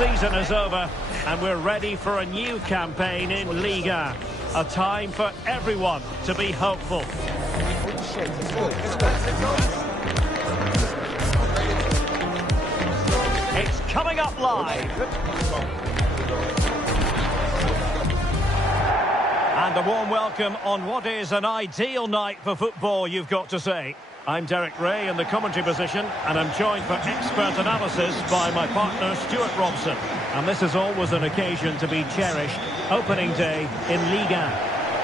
season is over and we're ready for a new campaign in Liga. A time for everyone to be hopeful. It's coming up live. And a warm welcome on what is an ideal night for football, you've got to say. I'm Derek Ray in the commentary position, and I'm joined for expert analysis by my partner Stuart Robson. And this is always an occasion to be cherished. Opening day in Liga.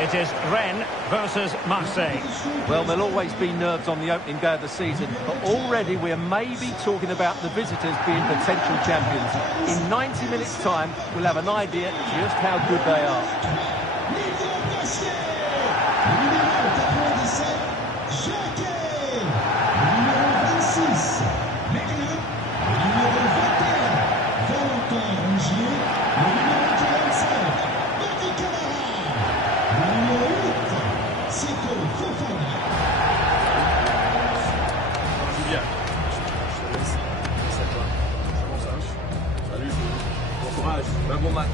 It is Rennes versus Marseille. Well, there'll always be nerves on the opening day of the season, but already we're maybe talking about the visitors being potential champions. In 90 minutes' time, we'll have an idea just how good they are. Bon match.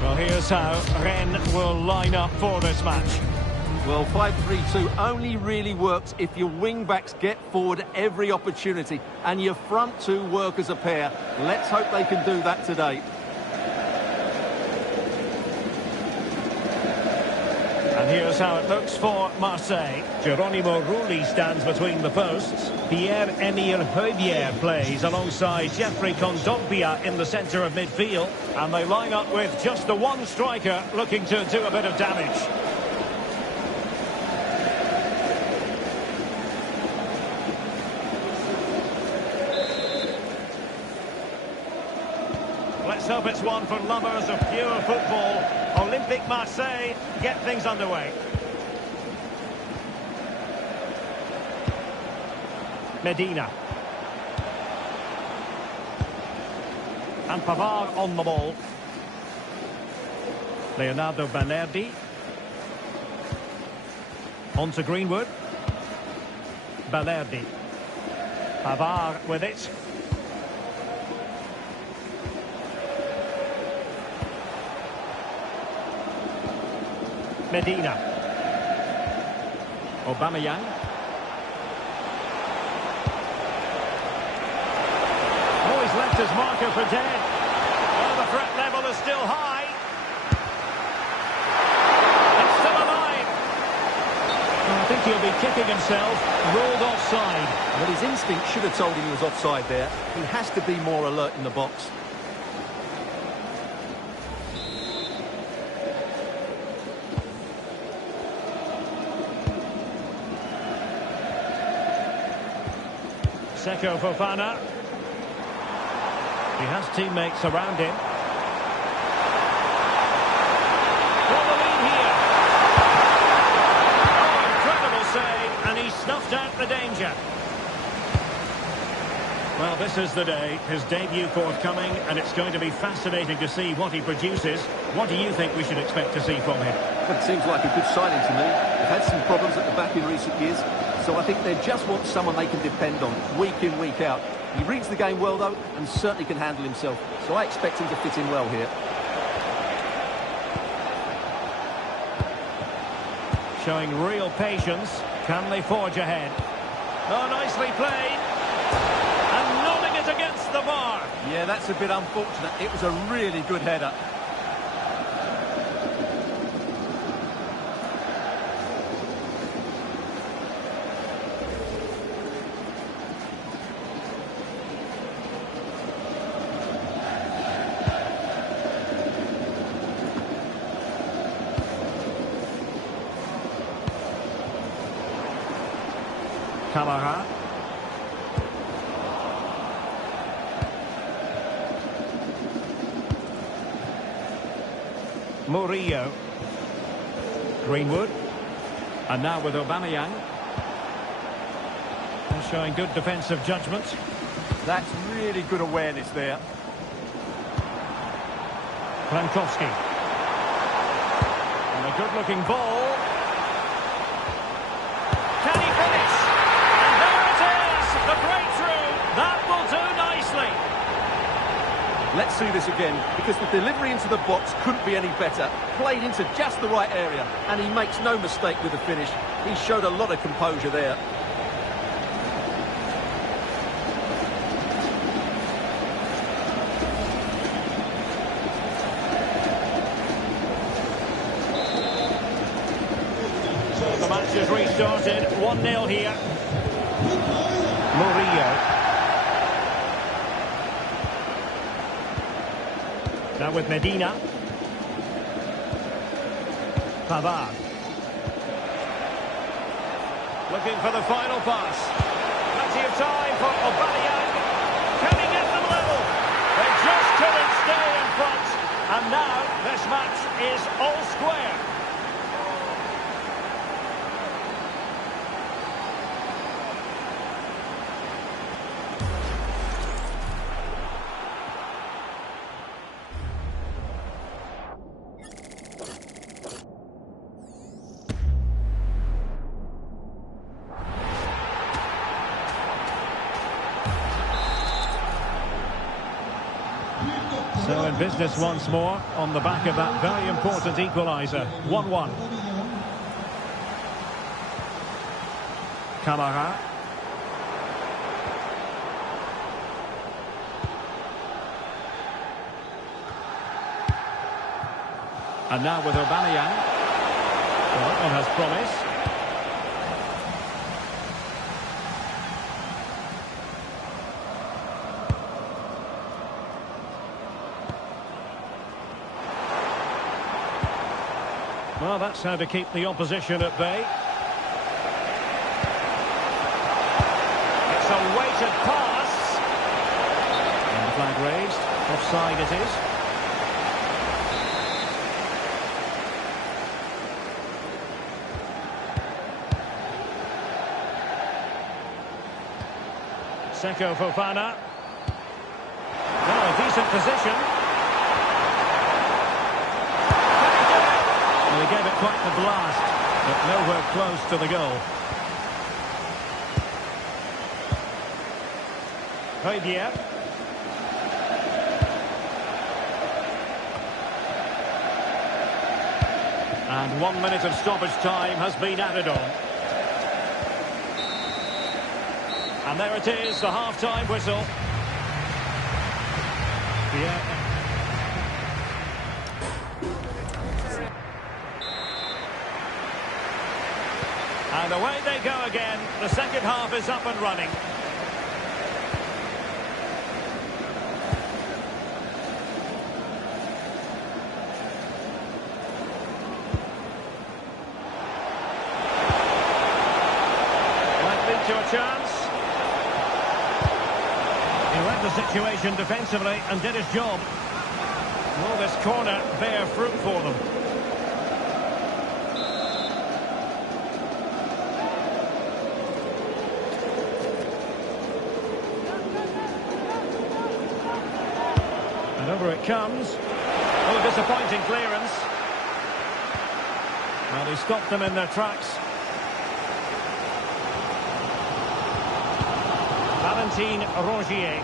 Well, here's how Rennes will line up for this match. Well, 5-3-2 only really works if your wing-backs get forward every opportunity and your front two work as a pair. Let's hope they can do that today. And here's how it looks for Marseille. Geronimo Rulli stands between the posts. Pierre-Emile Højbjerg plays alongside Jeffrey Kondogbia in the centre of midfield. And they line up with just the one striker looking to do a bit of damage. Let's hope it's one for lovers of pure football. Olympique Marseille get things underway. Medina. And Pavard on the ball. Leonardo Balerdi. On to Greenwood. Balerdi. Pavard with it. Medina. Aubameyang. Oh, he's left his marker for dead. Oh, the threat level is still high. It's still alive. I think he'll be kicking himself. Ruled offside. Well, his instinct should have told him he was offside there. He has to be more alert in the box. Seko Fofana. He has teammates around him. For the lead here. Oh, incredible save, and he snuffed out the danger. Well, this is the day. His debut forthcoming, and it's going to be fascinating to see what he produces. What do you think we should expect to see from him? Well, it seems like a good signing to me. They've had some problems at the back in recent years. So I think they just want someone they can depend on, week in, week out. He reads the game well, though, and certainly can handle himself. So I expect him to fit in well here. Showing real patience. Can they forge ahead? Oh, nicely played. And nodding it against the bar. Yeah, that's a bit unfortunate. It was a really good header. Camara. Murillo. Greenwood. And now with Aubameyang. Showing good defensive judgment. That's really good awareness there. Frankowski. And a good-looking ball. Can he finish? And there it is! The breakthrough! That will do nicely. Let's see this again, because the delivery into the box couldn't be any better. Played into just the right area, and he makes no mistake with the finish. He showed a lot of composure there. The match has restarted. 1-0 here. Murillo. Now with Medina. Pavard. Looking for the final pass. Plenty of time for Abonează. Can he get them level? They just couldn't stay in front. And now this match is all square. So in business once more on the back of that very important equaliser. 1-1. Camara. And now with Abonează. Well, that one has promise. Well, that's how to keep the opposition at bay. It's a weighted pass. And the flag raised. Offside it is. Seko Fofana. Well, a decent position. He gave it quite the blast, but nowhere close to the goal. Bine. And 1 minute of stoppage time has been added on. And there it is, the half-time whistle. Yeah. And away they go again. The second half is up and running. Might lead to a chance. He read the situation defensively and did his job. Will this corner bear fruit for them? Over it comes. Oh, a disappointing clearance. Well, he stopped them in their tracks. Valentin Rongier.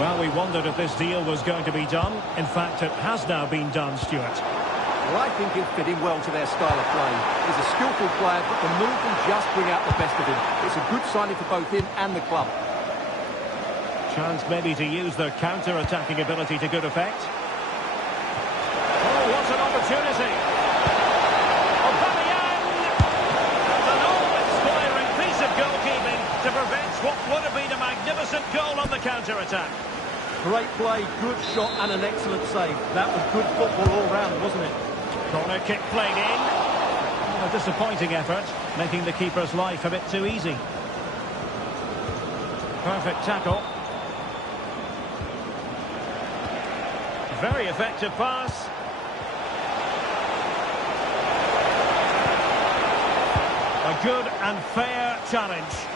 Well, we wondered if this deal was going to be done. In fact, it has now been done, Stuart. Well, I think he'll fit in well to their style of play. He's a skillful player, but the move can just bring out the best of him. It's a good signing for both him and the club. Chance maybe to use their counter-attacking ability to good effect. Oh, what an opportunity! Abonează! An awe-inspiring piece of goalkeeping to prevent what would have been a magnificent goal on the counter-attack. Great play, good shot and an excellent save. That was good football all round, wasn't it? Corner kick played in. A disappointing effort, making the keeper's life a bit too easy. Perfect tackle. Very effective pass. A good and fair challenge.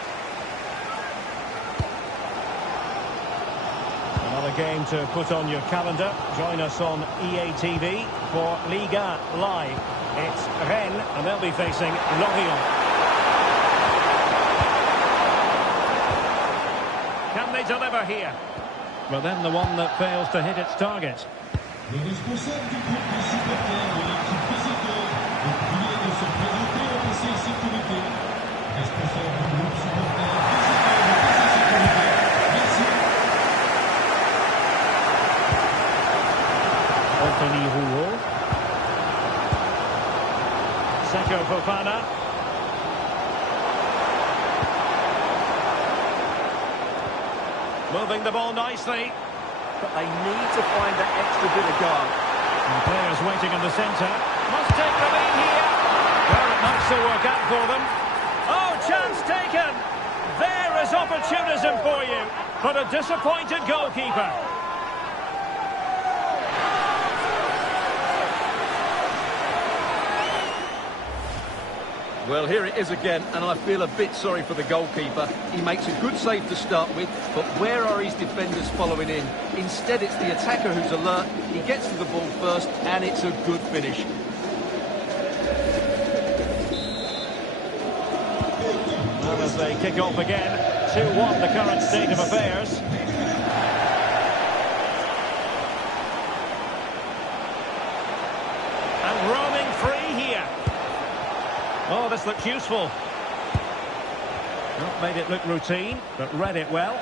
Another game to put on your calendar. Join us on EA TV for Liga Live. It's Rennes, and they'll be facing Lorient. Can they deliver here? But then the one that fails to hit its target. Le responsable du groupe de supporters de l'équipe visiteur est prié de se présenter au PC Sécurité. Responsable du groupe supporter visiteur de PC Sécurité. Merci. Anthony Rouault. Seko Fofana. Moving the ball nicely. But they need to find that extra bit of guard. And players waiting in the centre. Must take the lead here. Well, it might still work out for them. Oh, chance taken. There is opportunism for you. But a disappointed goalkeeper. Well, here it is again, and I feel a bit sorry for the goalkeeper. He makes a good save to start with, but where are his defenders following in? Instead, it's the attacker who's alert. He gets to the ball first, and it's a good finish. And as they kick off again, 2-1 the current state of affairs. And roaming free here. Oh, this looks useful. Not made it look routine, but read it well.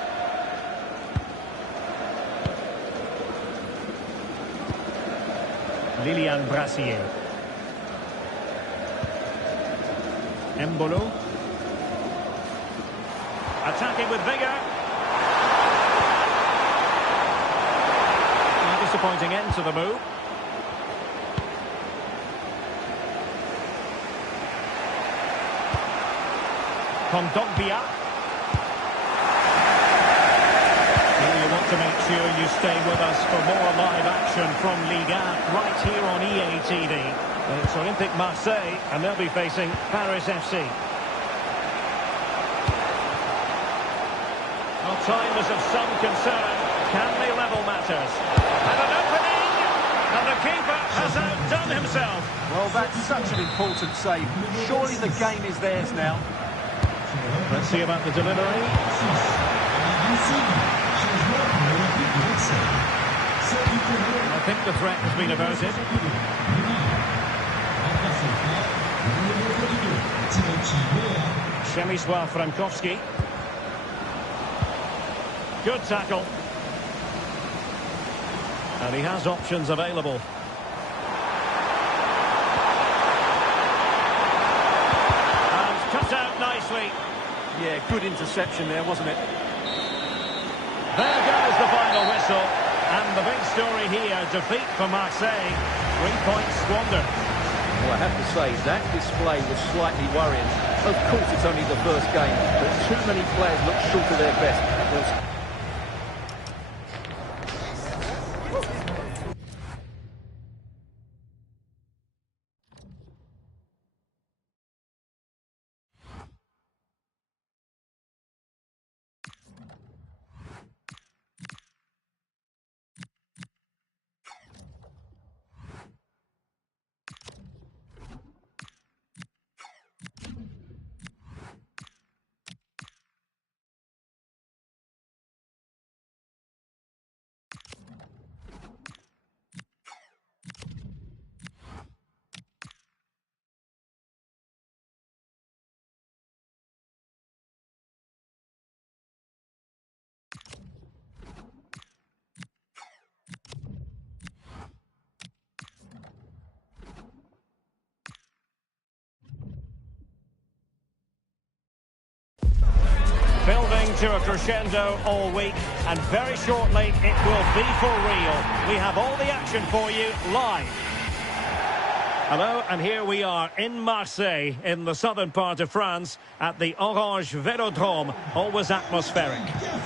Lilian Brassier. Embolo. Attacking with vigour. A disappointing end to the move. Kondogbia. Well, you want to make sure you stay with us for more live action from Liga right here on EA TV. It's Olympique Marseille, and they'll be facing Paris FC. Well, time is of some concern. Can they level matters? And an opening! And the keeper has outdone himself. Well, that's such an important save. Surely the game is theirs now. Let's see about the delivery. I think the threat has been averted. Przemysław Frankowski. Good tackle. And he has options available. And cut out nicely. Yeah, good interception there, wasn't it? There goes the final whistle. And the big story here, defeat for Marseille. 3 points squandered. Well, I have to say, that display was slightly worrying. Of course, it's only the first game, but too many players look short of their best. Building to a crescendo all week, and very shortly it will be for real. We have all the action for you live. Hello, and here we are in Marseille, in the southern part of France, at the Orange Velodrome, always atmospheric.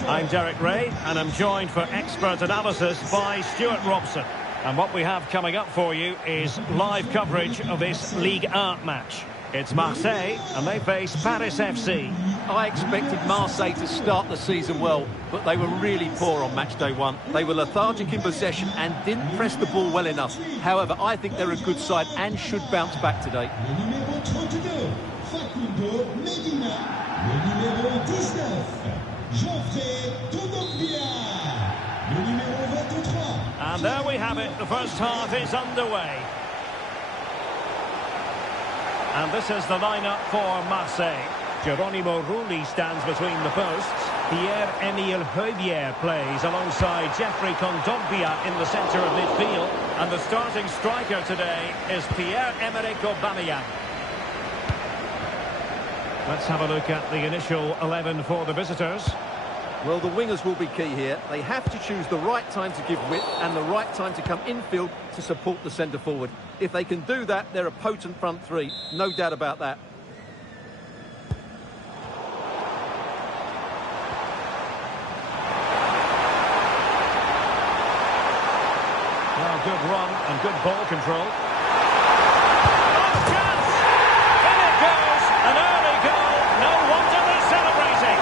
I'm Derek Ray, and I'm joined for expert analysis by Stuart Robson. And what we have coming up for you is live coverage of this Ligue 1 match. It's Marseille, and they face Paris FC. I expected Marseille to start the season well, but they were really poor on match day one. They were lethargic in possession and didn't press the ball well enough. However, I think they're a good side and should bounce back today. Le numéro 32, Facundo Medina. Le numéro 19, Geoffrey Todombia. Le numéro 23. And there we have it. The first half is underway. And this is the lineup for Marseille. Geronimo Rulli stands between the posts. Pierre-Emile Højbjerg plays alongside Geoffrey Kondogbia in the centre of midfield. And the starting striker today is Pierre-Emerick Aubameyang. Let's have a look at the initial 11 for the visitors. Well, the wingers will be key here. They have to choose the right time to give width and the right time to come infield to support the centre-forward. If they can do that, they're a potent front three. No doubt about that. Well, good run and good ball control. Oh, chance! In it goes! An early goal. No wonder they're celebrating.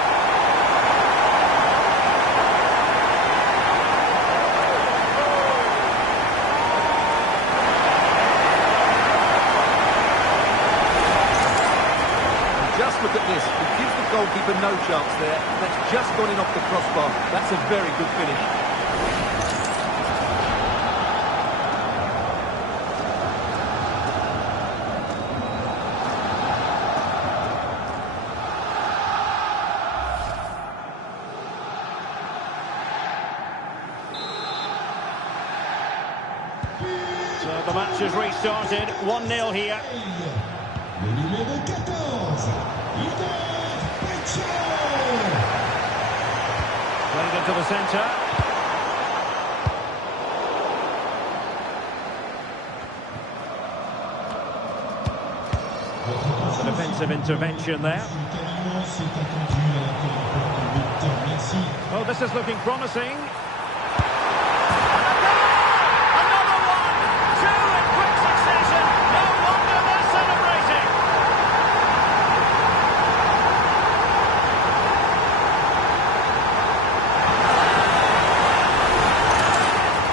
Just look at this. It gives the goalkeeper no chance there. That's just gone in off the crossbar. That's a very good finish. So the match has restarted. 1-0 here. Le numéro 14, echipa+meciuri. Played into the centre. A defensive intervention there. Oh, this is looking promising. Another one! Two in quick succession. No wonder they're celebrating.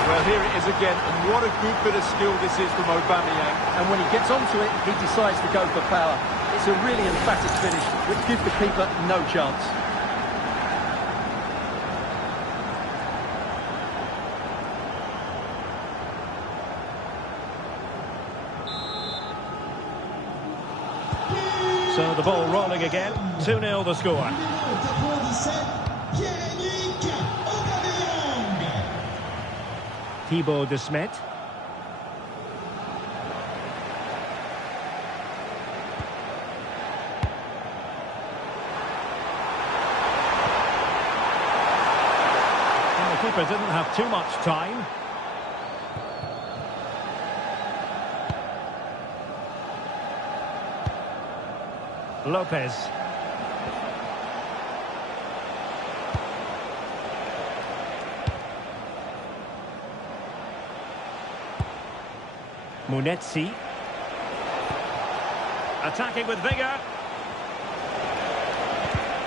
Well, here it is again, and what a good bit of skill this is from Aubameyang. And when he gets onto it, he decides to go for power. It's a really emphatic finish, which gives the keeper no chance. So the ball rolling again. 2-0 the score. Numéro 97, Pierre-Emerick Aubameyang. Thibaut de Smet. And the keeper didn't have too much time. Lopez. Munetsi. Attacking with vigour.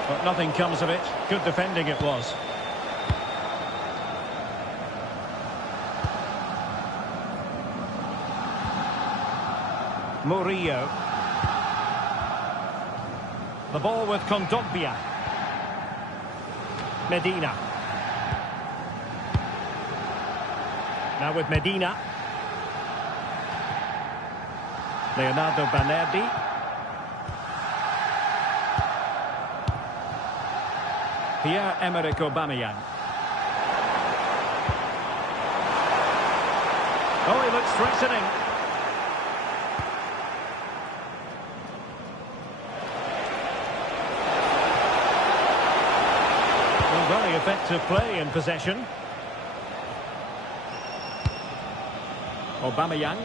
But nothing comes of it. Good defending it was. Murillo. The ball with Kondogbia. Medina. Now with Medina. Leonardo Banerdi. Pierre-Emerick Aubameyang. Oh, he looks threatening. Well, very effective play in possession. Aubameyang.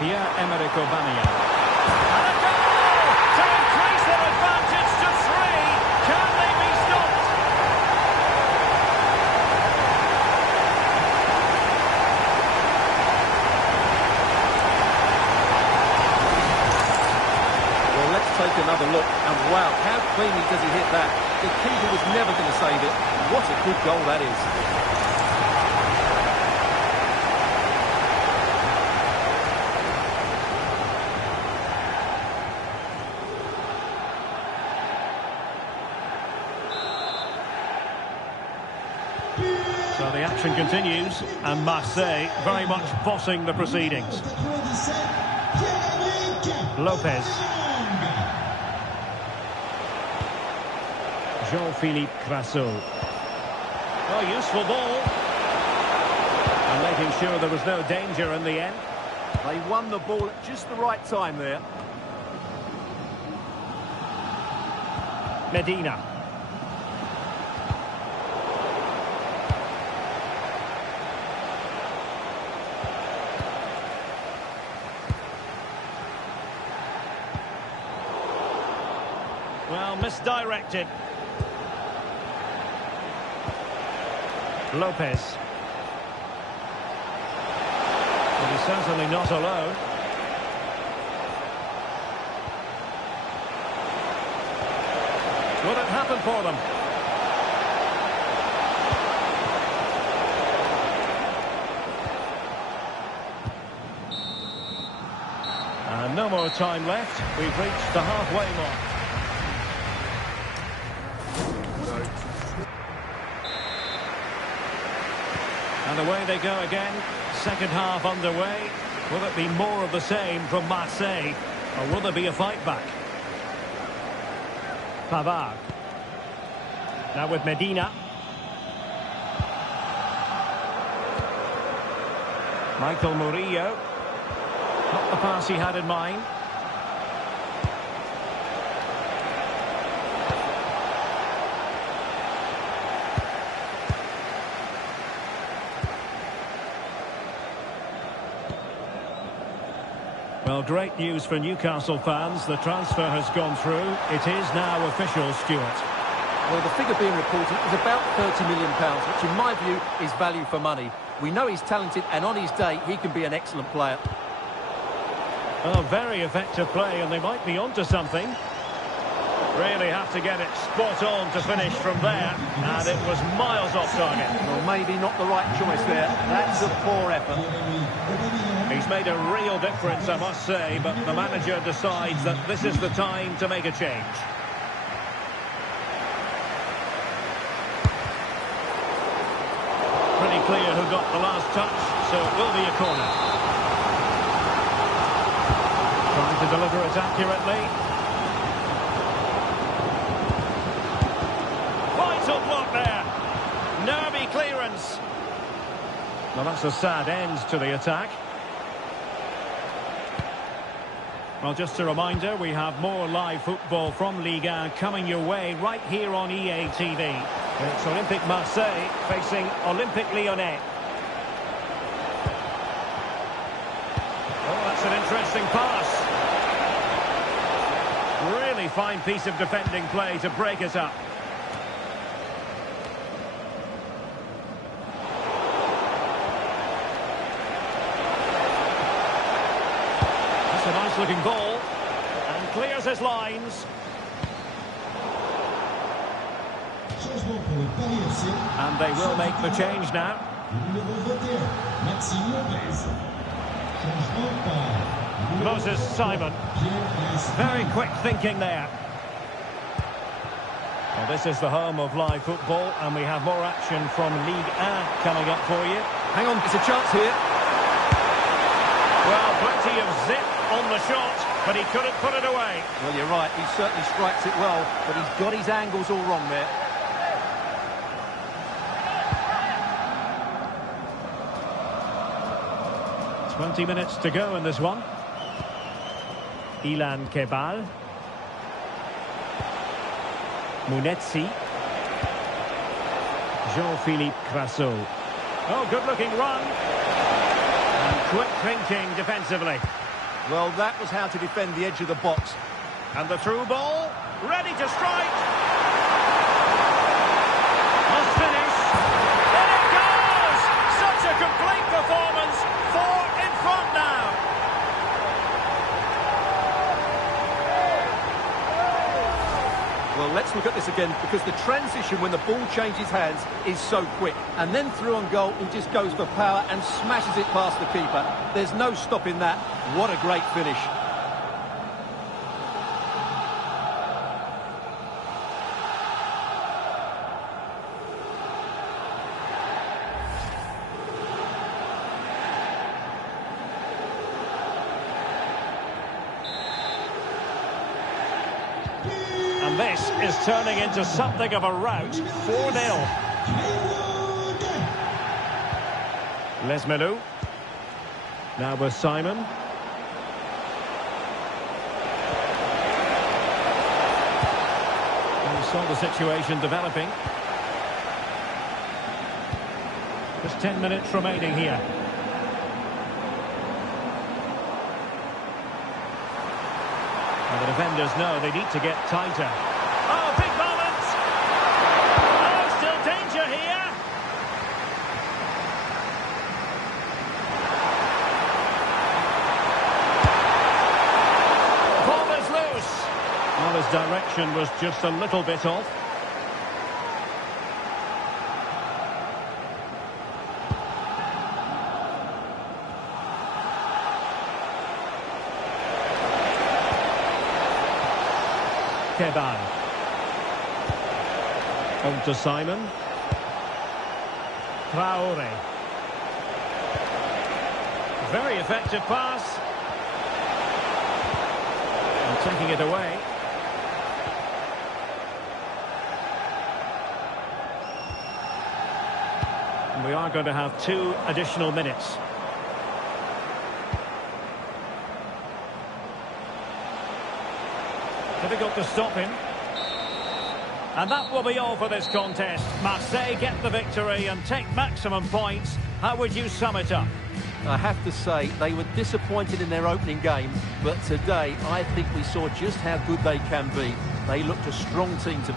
Pierre-Emerick Aubameyang. And a goal to increase their advantage to 3. Can they be stopped? Well, foot, and wow, how cleanly does he hit that? The keeper was never going to save it. What a good goal that is. So the action continues, and Marseille very much bossing the proceedings. Lopez. Jean-Philippe Crasso. Oh, useful ball. And making sure there was no danger in the end. They won the ball at just the right time there. Medina. Well, misdirected. Lopez. But he's certainly not alone. Will it happen for them? And no more time left. We've reached the halfway mark. And away they go again. Second half underway. Will it be more of the same from Marseille? Or will there be a fight back? Pavard. Now with Medina. Michael Murillo. Not the pass he had in mind. Well, great news for Newcastle fans. The transfer has gone through. It is now official, Stuart. Well, the figure being reported is about £30 million, which in my view is value for money. We know he's talented, and on his day, he can be an excellent player. Oh, very effective play, and they might be onto something. Really have to get it spot on to finish from there, and it was miles off target. Well, maybe not the right choice there. That's a poor effort. He's made a real difference, I must say, but the manager decides that this is the time to make a change. Pretty clear who got the last touch, so it will be a corner. Trying to deliver it accurately. Vital block there. Nervy clearance. Well, that's a sad end to the attack. Well, just a reminder, we have more live football from Ligue 1 coming your way right here on EA TV. It's Olympique Marseille facing Olympique Lyonnais. Oh, that's an interesting pass. Really fine piece of defending play to break it up. That's a nice looking ball and clears his lines. And they will make the change now. Moses Simon. Very quick thinking there. Well, this is the home of live football, and we have more action from Ligue 1 coming up for you. Hang on, it's a chance here. Well, plenty of zip on the shot, but he couldn't put it away. Well, you're right, he certainly strikes it well, but he's got his angles all wrong there. Twenty minutes to go in this one. Ilan Kebal. Munetsi. Jean-Philippe Crasso. Oh, good-looking run. And quick thinking defensively. Well, that was how to defend the edge of the box. And the through ball. Ready to strike. Must finish. In it goes! Such a complete performance. 4 in front now. Well, let's look at this again, because the transition when the ball changes hands is so quick. And then through on goal, he just goes for power and smashes it past the keeper. There's no stopping that. What a great finish. And this is turning into something of a rout. 4-0. Lesmelou. Now with Simon. And we saw the situation developing. Just 10 minutes remaining here. And the defenders know they need to get tighter. Oh, big moment! Oh, still danger here! Ball is loose! Well, his direction was just a little bit off. Keban. On to Simon. Traore. Very effective pass. And taking it away. And we are going to have 2 additional minutes. Difficult to stop him. And that will be all for this contest. Marseille get the victory and take maximum points. How would you sum it up? I have to say, they were disappointed in their opening game, but today I think we saw just how good they can be. They looked a strong team to...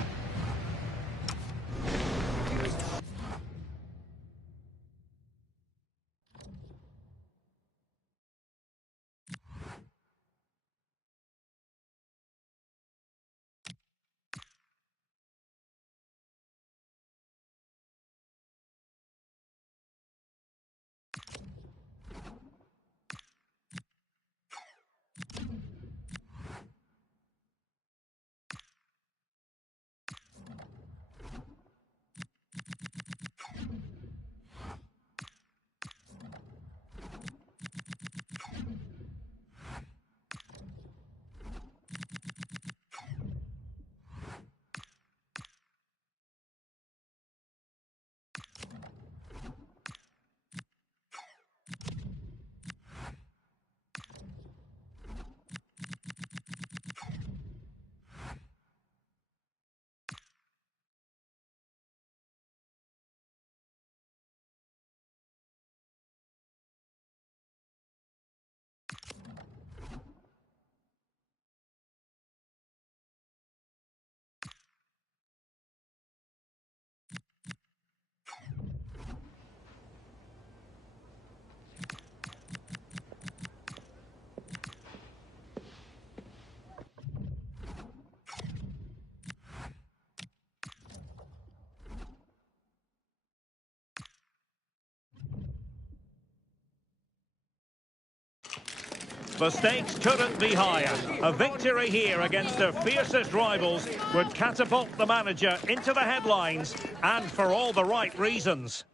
The stakes couldn't be higher. A victory here against their fiercest rivals would catapult the manager into the headlines, and for all the right reasons.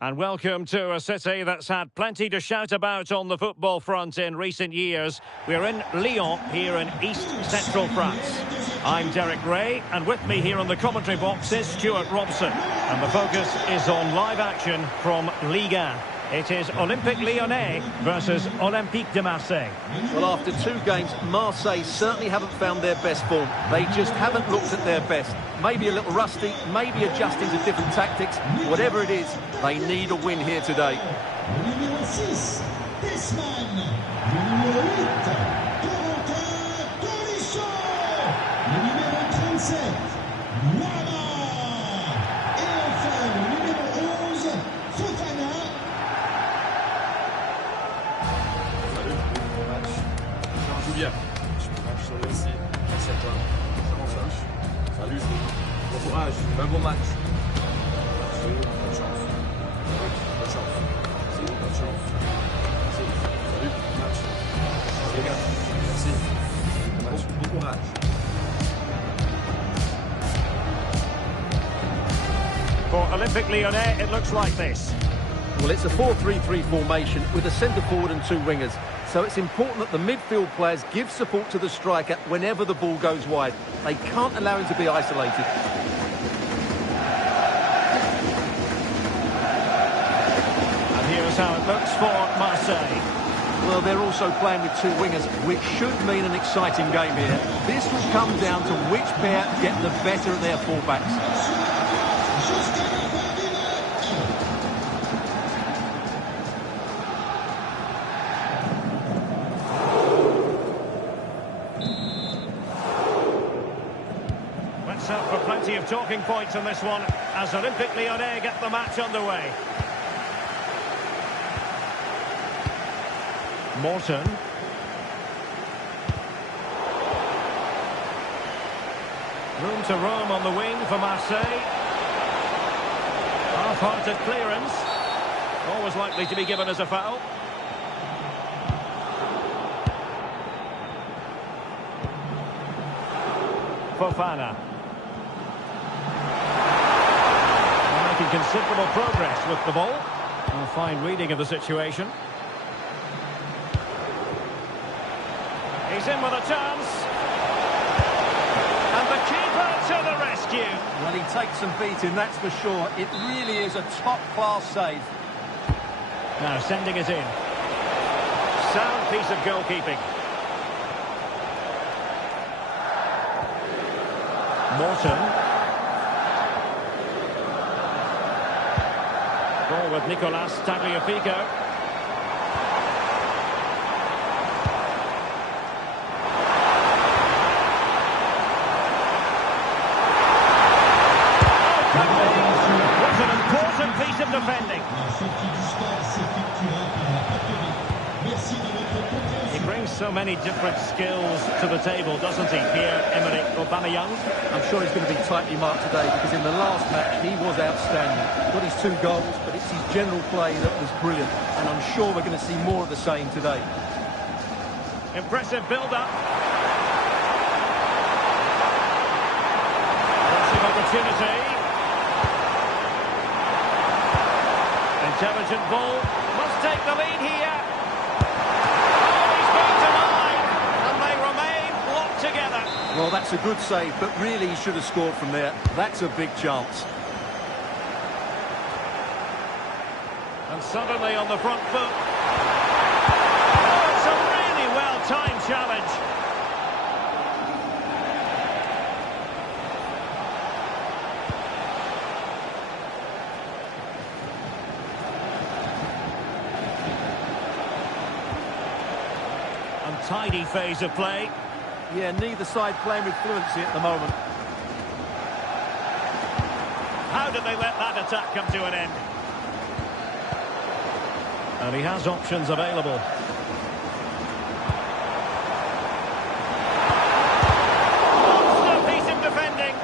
And welcome to a city that's had plenty to shout about on the football front in recent years. We're in Lyon, here in east-central France. I'm Derek Ray, and with me here on the commentary box is Stuart Robson. And the focus is on live action from Ligue 1. It is Olympique Lyonnais versus Olympique de Marseille. Well, after 2 games, Marseille certainly haven't found their best form. They just haven't looked at their best. Maybe a little rusty, maybe adjusting to different tactics. Whatever it is, they need a win here today. Numéro 6, Desman. Numéro 8, Corentin Tolisso. Le numéro 37, Wama. Et enfin, le numéro 11, Fofana. Salut, on joue bien. Je suis bien, je suis aussi. Merci à toi. Comment ça? Salut. Bon courage. Un bon match. Merci. Bonne chance. Bonne chance. Merci. Bonne chance. Merci. Salut. Bon match. Les gars. Merci. Bon match. Bon courage. For Olympique Lyonnais, it looks like this. Well, it's a 4-3-3 formation with a centre forward and two wingers. So it's important that the midfield players give support to the striker whenever the ball goes wide. They can't allow him to be isolated. And here's how it looks for Marseille. Well, they're also playing with two wingers, which should mean an exciting game here. This will come down to which pair get the better of their fullbacks. Up for plenty of talking points on this one as Olympique Lyonnais get the match underway. Morton. Room to roam on the wing for Marseille. Half-hearted clearance. Always likely to be given as a foul. Fofana. Making considerable progress with the ball. A fine reading of the situation. He's in with a chance. And the keeper to the rescue. Well, he takes some beating, that's for sure. It really is a top-class save. Now sending it in. Sound piece of goalkeeping. Morton. Ball with Nicolas Tagliafico. What an important piece of defending. He brings so many different skills to the table, doesn't he, Pierre-Emerick Aubameyang? I'm sure he's going to be tightly marked today because in the last match he was outstanding. Got his 2 goals, but it's his general play that was brilliant, and I'm sure we're going to see more of the same today. Impressive build-up. Crossing opportunity. Intelligent ball. Must take the lead here. Together. Well, that's a good save, but really he should have scored from there. That's a big chance. And suddenly on the front foot. Oh, it's a really well-timed challenge. Untidy phase of play. Yeah, neither side playing with fluency at the moment. How did they let that attack come to an end? And he has options available. Monster piece of defending.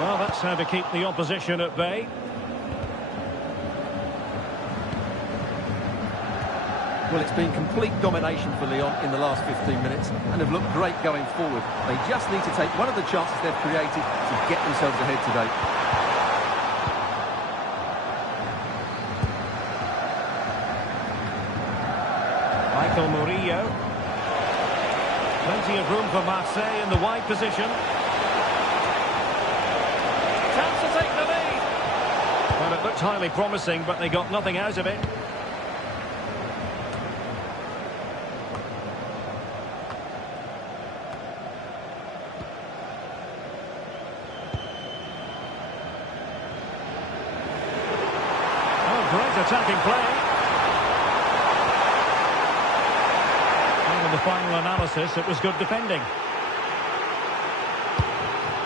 Well, that's how to keep the opposition at bay. Well, it's been complete domination for Lyon in the last 15 minutes and have looked great going forward. They just need to take one of the chances they've created to get themselves ahead today. Michael Murillo. Plenty of room for Marseille in the wide position. Chance to take the lead. Well, it looked highly promising, but they got nothing out of it. Great attacking play. And in the final analysis, it was good defending.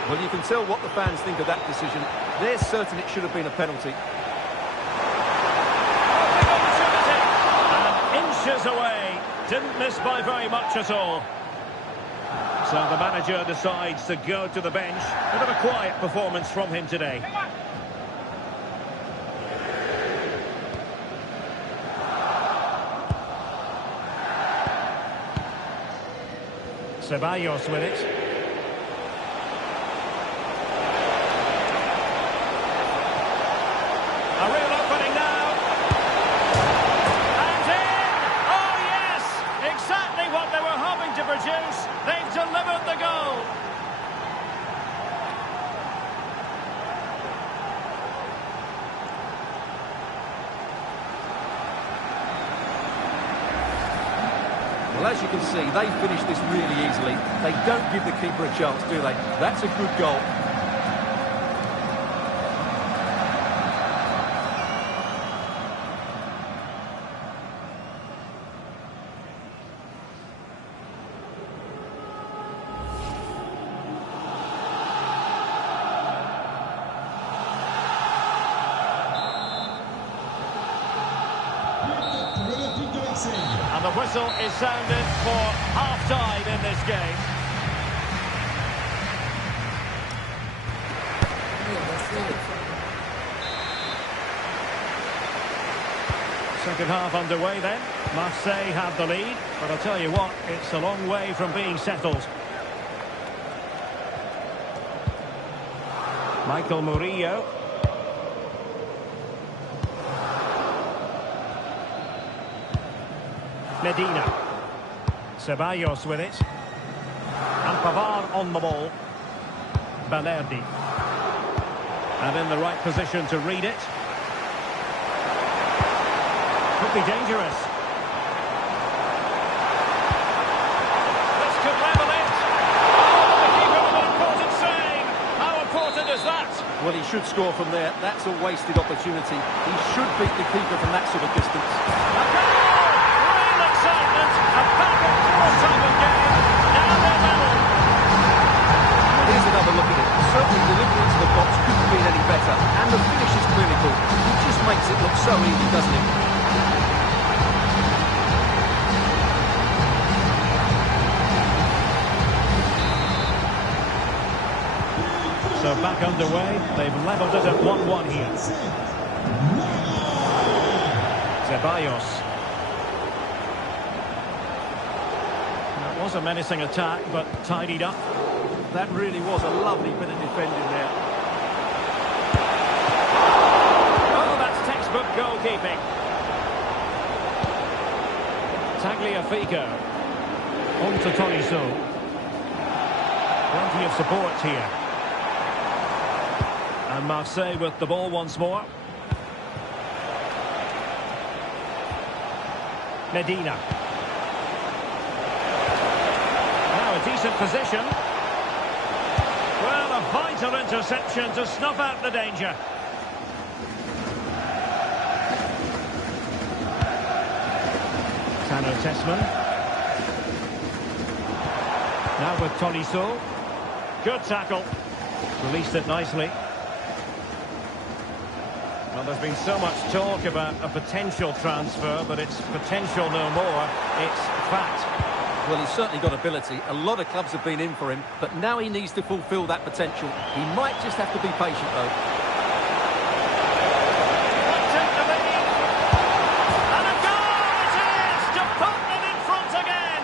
Well, you can tell what the fans think of that decision. They're certain it should have been a penalty. Oh, big opportunity. Inches away. Didn't miss by very much at all. So the manager decides to go to the bench. A bit of a quiet performance from him today. Ceballos with it. A real opening now. And in! Oh yes! Exactly what they were hoping to produce. They've delivered the goal. Well, as you can see, they finished this really easily. They don't give the keeper a chance, do they? That's a good goal. And the whistle is sounded for half-time in this game. Second half underway then. Marseille have the lead, but I'll tell you what, it's a long way from being settled. Michael Murillo. Medina. Ceballos with it. And Pavard on the ball. Balerdi. And in the right position to read it. Could be dangerous. This could level it. Oh, the keeper with an important save. How important is that? Well, he should score from there. That's a wasted opportunity. He should beat the keeper from that sort of distance. A goal! Real excitement. A back and forth type of game. Now they're level. Here's another look at it. Certainly delivery to the box couldn't be any better. And the finish is clinical. He just makes it look so easy, doesn't it? So back underway. They've levelled it at 1-1 here. Ceballos. That was a menacing attack, but tidied up. That really was a lovely bit of defending there. Oh, that's textbook goalkeeping. Tagliafico. On to Tolisso. Plenty of support here. And Marseille with the ball once more. Medina. Now a decent position. Well, a vital interception to snuff out the danger. Tano Tessman. Now with Tolisso. Good tackle. Released it nicely. Well, there's been so much talk about a potential transfer, but it's potential no more. It's fact. Well, he's certainly got ability. A lot of clubs have been in for him, but now he needs to fulfil that potential. He might just have to be patient, though. Take the lead. And a goal it is to put them in front again.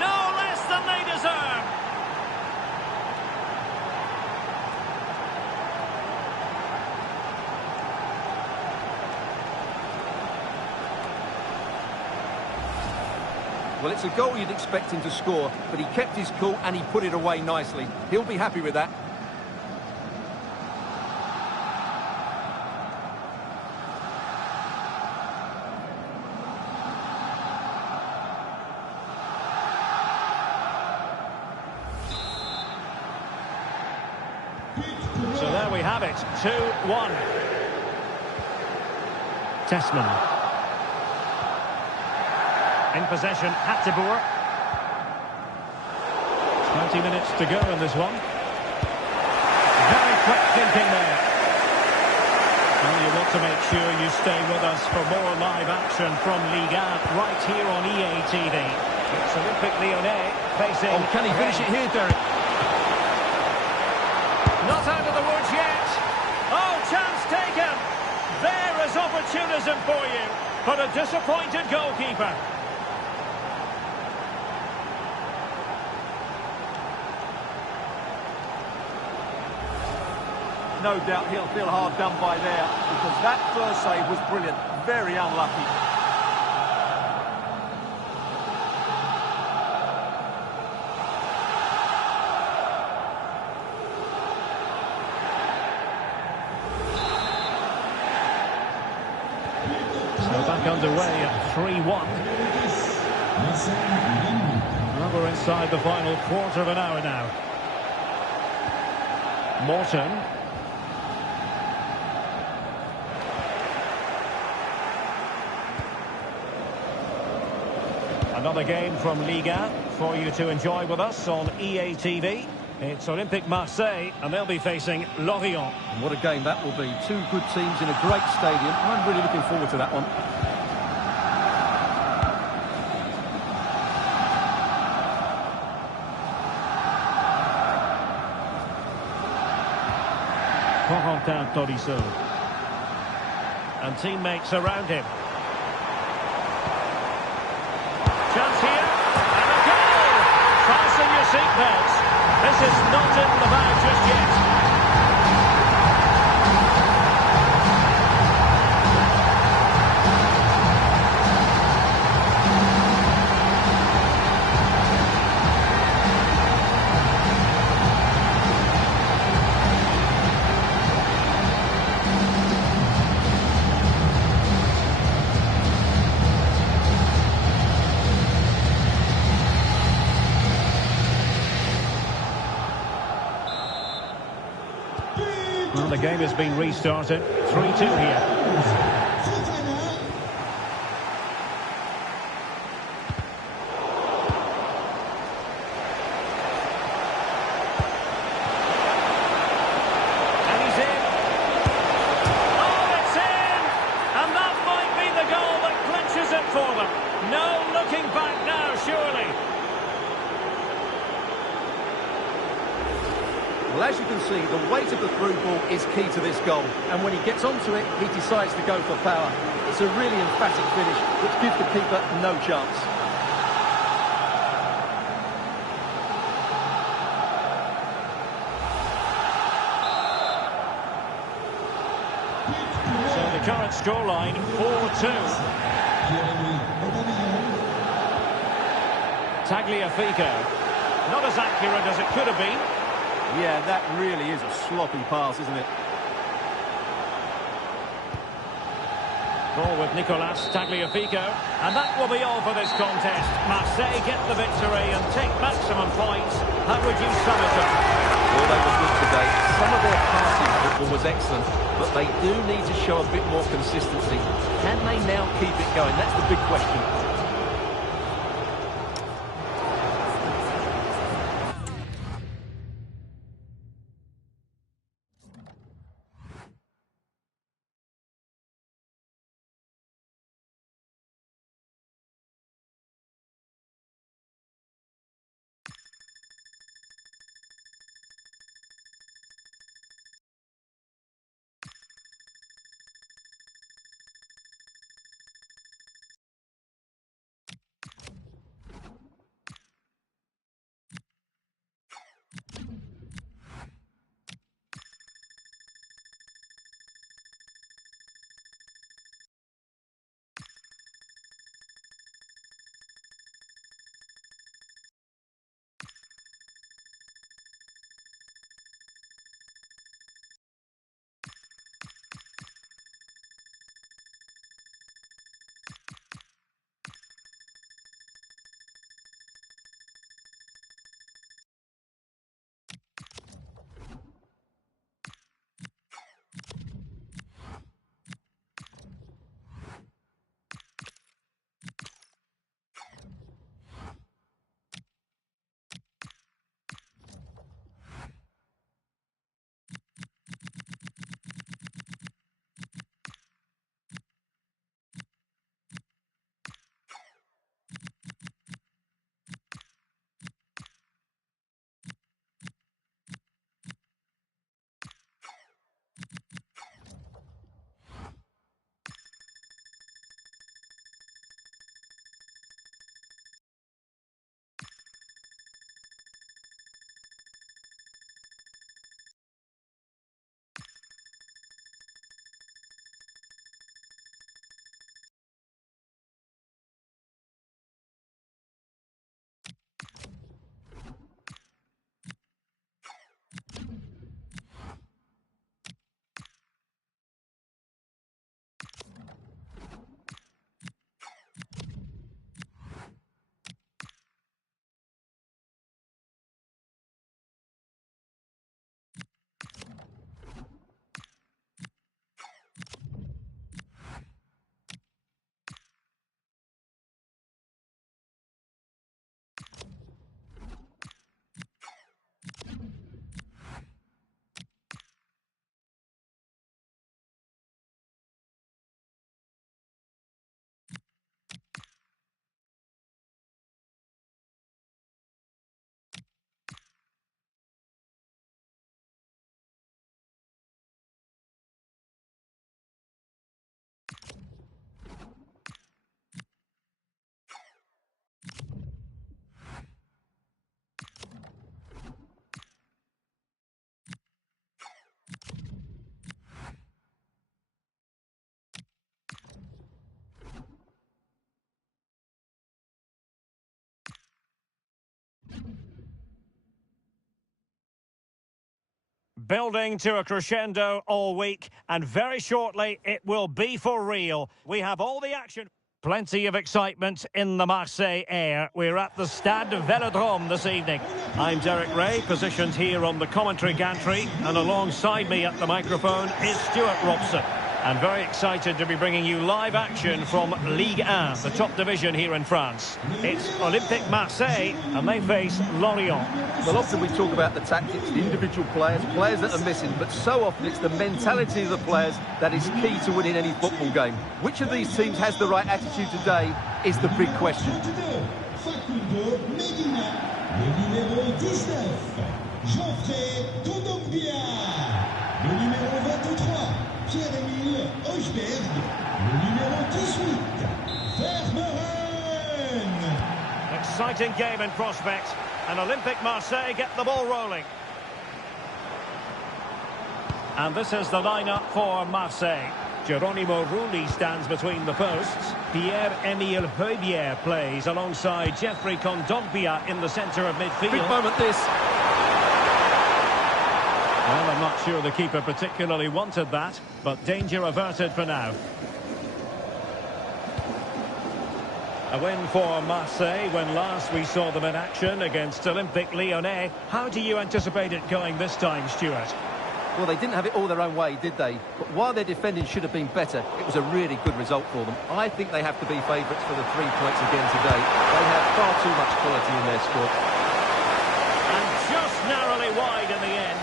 No less than they deserve. Well, it's a goal you'd expect him to score, but he kept his cool and he put it away nicely. He'll be happy with that. So there we have it, 2-1. Tessman. In possession, Hateboer. 20 minutes to go in this one. Very quick thinking there. Well, you want to make sure you stay with us for more live action from Liga right here on EA TV. It's Olympique Lyonnais facing... Oh, can he finish it here, Derek? Not out of the woods yet. Oh, chance taken. There is opportunism for you, but a disappointed goalkeeper. No doubt he'll feel hard done by there, because that first save was brilliant. Very unlucky. So back underway at 3-1. Well, we're inside the final quarter of an hour now. Morton. Another game from Liga for you to enjoy with us on EA TV. It's Olympique Marseille, and they'll be facing Lorient. What a game that will be. Two good teams in a great stadium. I'm really looking forward to that one. Corentin Tolisso. And teammates around him. Chance here, and a goal! Fasten your seatbelts. This is not in the bag just yet. Well, the game has been restarted. 3-2 here. Well, as you can see, the weight of the through ball is key to this goal. And when he gets onto it, he decides to go for power. It's a really emphatic finish, which gives the keeper no chance. So the current scoreline, 4-2. Tagliafico. Not as accurate as it could have been. Yeah, that really is a sloppy pass, isn't it? Ball with Nicolas Tagliafico. And that will be all for this contest. Marseille get the victory and take maximum points. How would you sum it up? Well, they were good today. Some of their passing football was excellent, but they do need to show a bit more consistency. Can they now keep it going? That's the big question. Building to a crescendo all week, and very shortly it will be for real. We have all the action. Plenty of excitement in the Marseille air. We're at the Stade Vélodrome this evening. I'm Derek Ray, positioned here on the commentary gantry, and alongside me at the microphone is Stuart Robson. And very excited to be bringing you live action from Ligue 1, the top division here in France. It's Olympique Marseille, and they face Lorient. Well, often we talk about the tactics, the individual players that are missing, but so often it's the mentality of the players that is key to winning any football game. Which of these teams has the right attitude today is the big question. Exciting game in prospect, and Olympique Marseille get the ball rolling. And this is the lineup for Marseille. Geronimo Rulli stands between the posts. Pierre-Emile Højbjerg plays alongside Jeffrey Kondogbia in the centre of midfield. Big moment this. Well, I'm not sure the keeper particularly wanted that, but danger averted for now. A win for Marseille when last we saw them in action against Olympique Lyonnais. How do you anticipate it going this time, Stuart? Well, they didn't have it all their own way, did they? But while their defending should have been better, it was a really good result for them. I think they have to be favourites for the 3 points again today. They have far too much quality in their squad. And just narrowly wide in the end.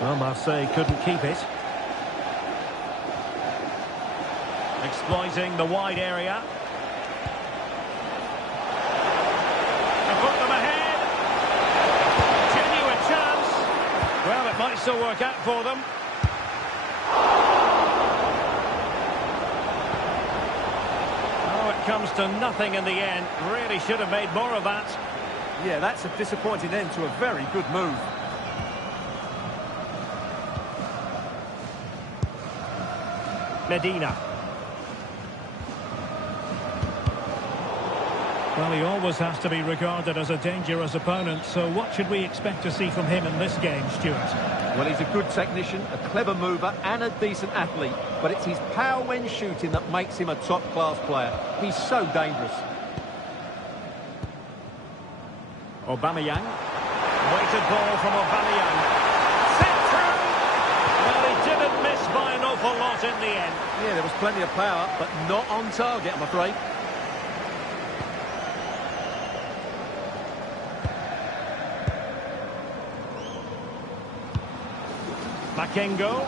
Well, Marseille couldn't keep it. Exploiting the wide area. And put them ahead. Genuine chance. Well, it might still work out for them. Oh, it comes to nothing in the end. Really should have made more of that. Yeah, that's a disappointing end to a very good move. Medina. Well, he always has to be regarded as a dangerous opponent, so what should we expect to see from him in this game, Stuart? Well, he's a good technician, a clever mover and a decent athlete, but it's his power when shooting that makes him a top-class player. He's so dangerous. Aubameyang. Weighted ball from Aubameyang. Well, he didn't miss by an awful lot in the end. Yeah, there was plenty of power, but not on target, I'm afraid. Makengo.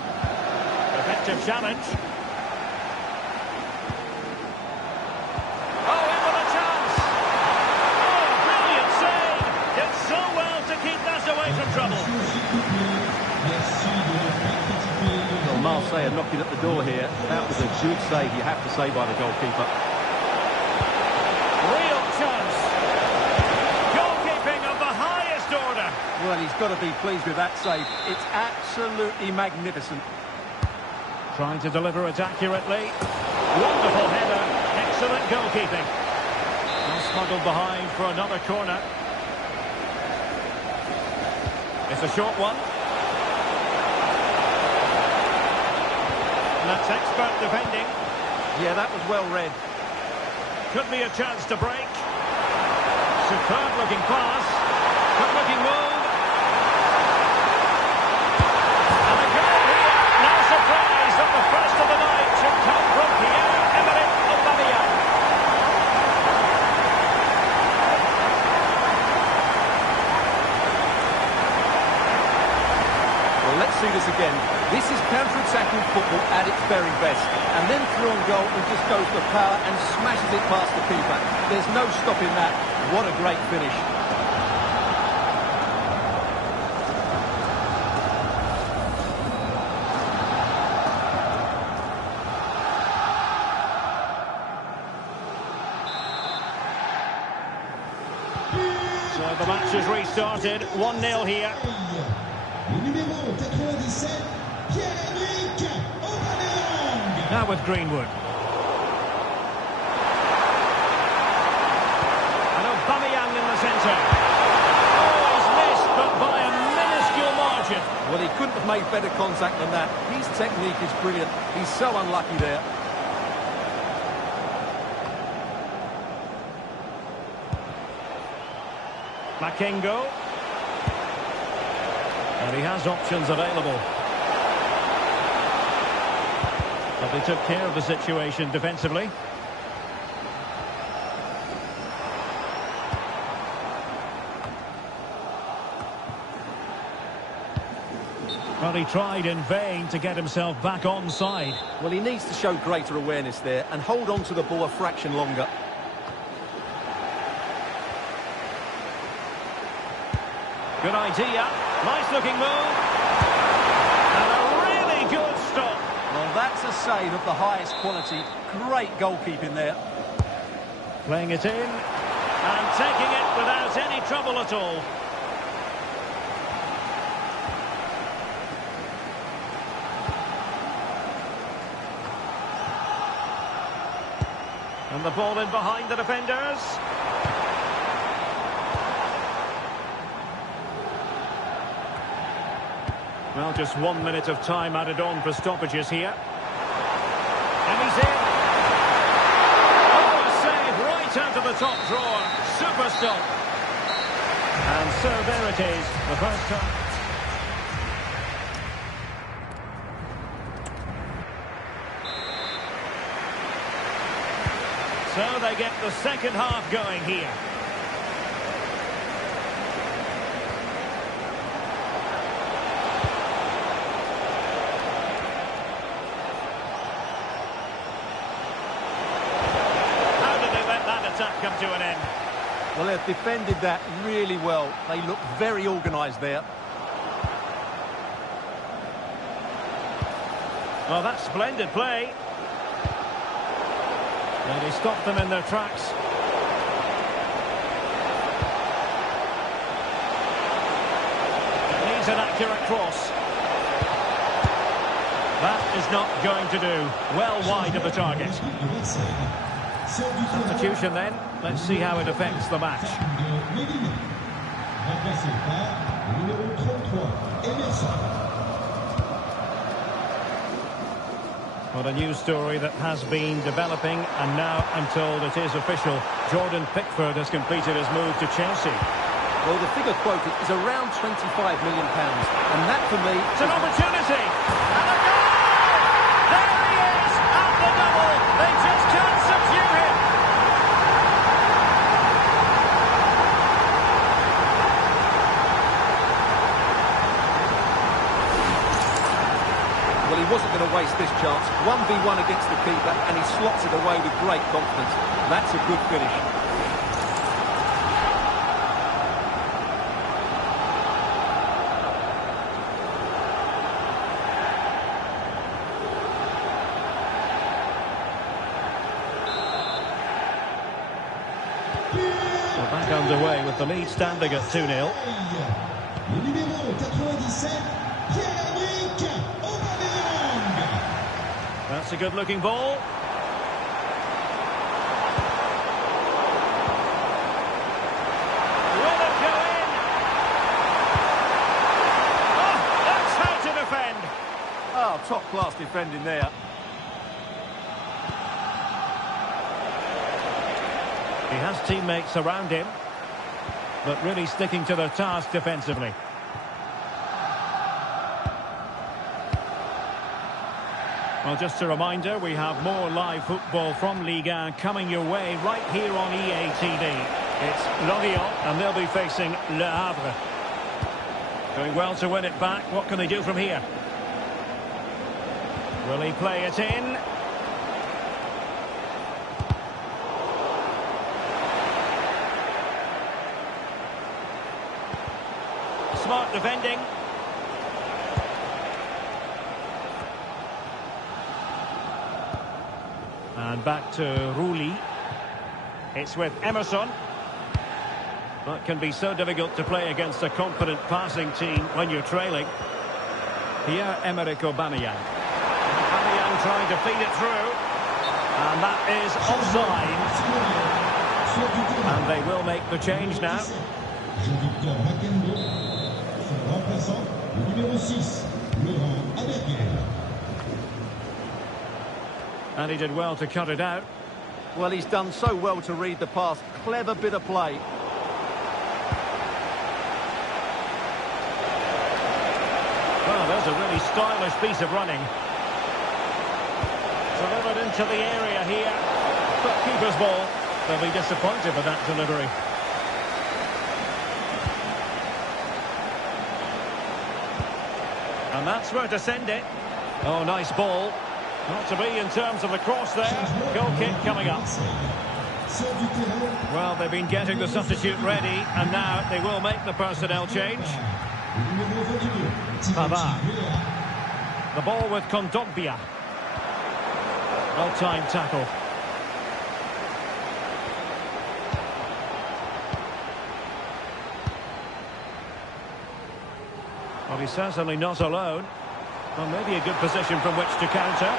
Effective challenge. Oh, in with a chance. Oh, brilliant save. Did so well to keep that away from trouble. Well, Marseille are knocking at the door here. That was a good save, you have to say, by the goalkeeper. Real chance. Goalkeeping of the highest order. Well, he's got to be pleased with that save. It's absolutely magnificent. Trying to deliver it accurately. Wonderful header. Excellent goalkeeping. And smuggled behind for another corner. It's a short one. And that's expert defending. Yeah, that was well read. Could be a chance to break. Superb looking pass. Good looking move. And a goal here. No surprise that the first of the night should come from Pierre-Emile Aubameyang. Well, let's see this again. This is counter-attacking football at its very best. And then through on goal and just goes for power and smashes it past the keeper. There's no stopping that. What a great finish. So the match is restarted. 1-0 here. Now with Greenwood. And Abonează in the centre. Oh, he's missed, but by a minuscule margin. Well, he couldn't have made better contact than that. His technique is brilliant. He's so unlucky there. Makengo. And he has options available. But they took care of the situation defensively. Well, he tried in vain to get himself back onside. Well, he needs to show greater awareness there and hold on to the ball a fraction longer. Good idea. Nice looking move. And a really good stop. Well, that's a save of the highest quality. Great goalkeeping there. Playing it in and taking it without any trouble at all. And the ball in behind the defenders. Well, just 1 minute of time added on for stoppages here. And he's in. Oh, a save right out of the top drawer. Super stop. And so there it is, the first time. So they get the second half going here. Come to an end. Well, they've defended that really well. They look very organised there. Well, that's splendid play. And he stopped them in their tracks. It needs an accurate cross. That is not going to do. Well wide of the target. Substitution then. Let's see how it affects the match. What a news story that has been developing, and now I'm told it is official. Jordan Pickford has completed his move to Chelsea. Well, the figure quoted is around £25 million, and that for me... It's an opportunity! And a goal! There he is! At the double! They just can't subdue him! Well, he wasn't going to waste this chance. 1v1 against the keeper, and he slots it away with great confidence. That's a good finish. We're back underway with the lead standing at 2-0. That's a good-looking ball. Will it go in? Oh, that's how to defend. Oh, top-class defending there. He has teammates around him, but really sticking to their task defensively. Well, just a reminder, we have more live football from Ligue 1 coming your way right here on EA TV. It's Lorient, and they'll be facing Le Havre. Doing well to win it back. What can they do from here? Will he play it in? Smart defending. And back to Rouli. It's with Emerson. That can be so difficult to play against a confident passing team when you're trailing. Pierre-Emerick Aubameyang. Aubameyang trying to feed it through. And that is offside. And they will make the change now. And he did well to cut it out. Well, he's done so well to read the pass. Clever bit of play. Well, there's a really stylish piece of running. Delivered into the area here. But keeper's ball. They'll be disappointed with that delivery. And that's where to send it. Oh, nice ball. Not to be in terms of the cross there. Goal kick coming up. Well, they've been getting the substitute ready, and now they will make the personnel change. Pavard. The ball with Kondogbia. Well-timed tackle. Well, he's certainly not alone. Well, maybe a good position from which to counter.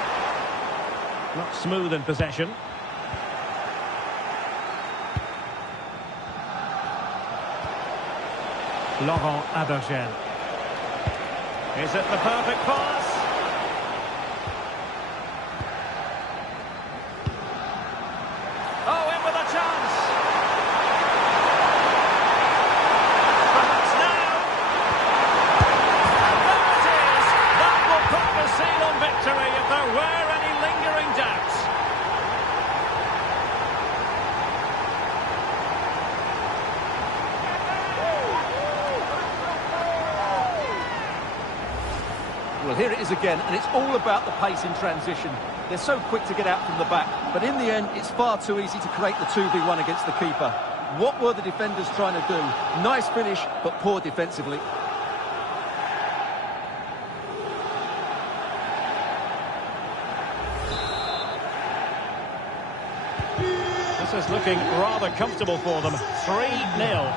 Not smooth in possession. Laurent Abergel. Is it the perfect pass? Oh, in with a chance! Perhaps now! And there it is! That will put the seal on victory if there were any lingering doubts. Well, here it is again, and it's all about the pace in transition. They're so quick to get out from the back, but in the end, it's far too easy to create the 2v1 against the keeper. What were the defenders trying to do? Nice finish, but poor defensively. This is looking rather comfortable for them. 3-0.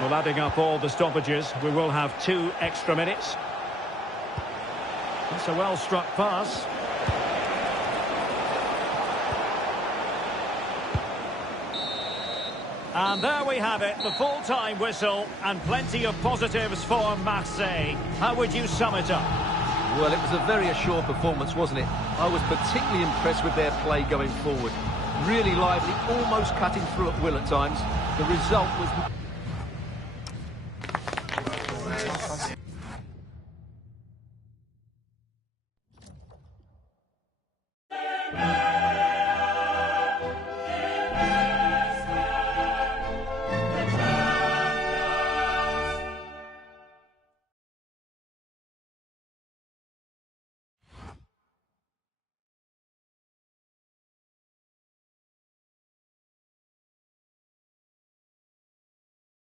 Well, adding up all the stoppages, we will have 2 extra minutes. It's a well-struck pass. And there we have it, the full-time whistle, and plenty of positives for Marseille. How would you sum it up? Well, it was a very assured performance, wasn't it? I was particularly impressed with their play going forward. Really lively, almost cutting through at will at times. The result was...